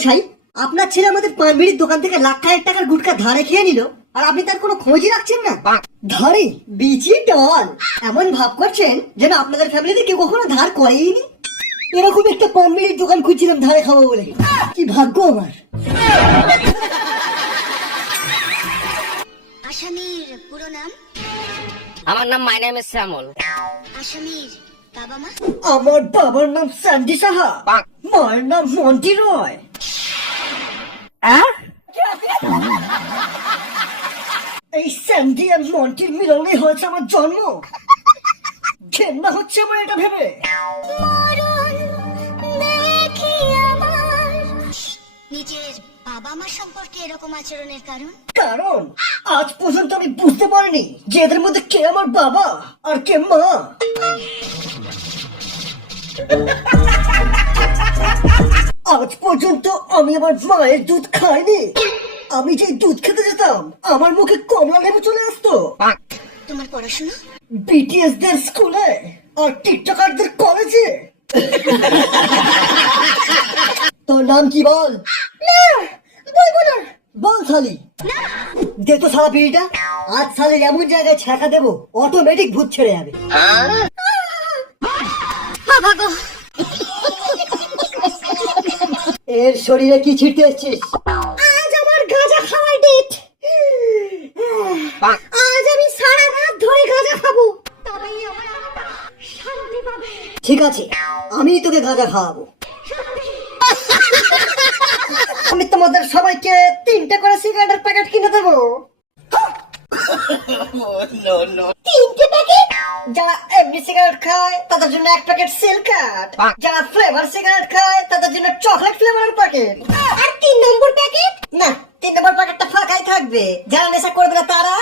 মশাই, আপনার ছেলে আমাদের পান বিড়ির দোকান থেকে লাখ খানেক টাকার গুটকা ধারে খেয়ে নিল, আর আপনি তার কোনো খোঁজই রাখছেন না। ধারে বিচি ডল এমন ভাব করছেন যেন আপনাদের ফ্যামিলিতে কেউ কখনো ধার করেইনি। এরকম একটা পান বিড়ির দোকান খুঁজছিলাম ধারে খাবো বলে, কি ভাগ্য আমার। আসামির পুরো নাম? আমার নাম মাই নেম ইজ শ্যামল। আসামির বাবা মা? আমার বাবার নাম স্যান্ডি সাহা, মায়ের নাম মন্টি রয়। এই স্যান্ডি আর মন্টির মিলনে হয়েছে আমার জন্ম। ঘেন্না হচ্ছে আমার এটা ভেবে। নিজের বাবা মা সম্পর্কে এরকম আচরণের কারণ? কারণ আজ পর্যন্ত আমি বুঝতে পারিনি যে এদের মধ্যে কে আমার বাবা আর কে মা। আজ পর্যন্ত আমি আমার মায়ের দুধ খাইনি। আমি যে দুধ খেতে যেতাম আমার মুখে কমলা লেবু চলে আসতো। তোমার পড়াশোনা? বিটিএস দের স্কুলে আর টিকটকারদের কলেজে। তোর নাম কি বল? বলবো না। বল শালি। দে তো সারা বিড়িটা। আজ শালির এমন জায়গায় ছ্যাঁকা দেবো অটোমেটিক ভূত ছেড়ে যাবে। এর শরীরে কি ছিটতে এসছিস? আজ আমার গাঁজা খাওয়ার ডেট। আজ আমি সারা রাত ধরে গাঁজা খাবো, তবেই আমার আত্মা শান্তি পাবে। ঠিক আছে, আমি তোকে গাঁজা খাওয়াবো। আমি তোমাদের সবাইকে 3টে করে সিগারেটের প্যাকেট কিনে দেবো। 3টে প্যাকেট? যারা এমনি সিগারেট খায় তাদের জন্য 1 প্যাকেট সিলকাট, যারা ফ্লেভার সিগারেট খায় তাদের জন্য চকলেট ফ্লেভারের প্যাকেট। আর 3 নম্বর প্যাকেট? না, 3 নম্বর প্যাকেটটা ফাঁকাই থাকবে। যারা নেশা করবে না তারা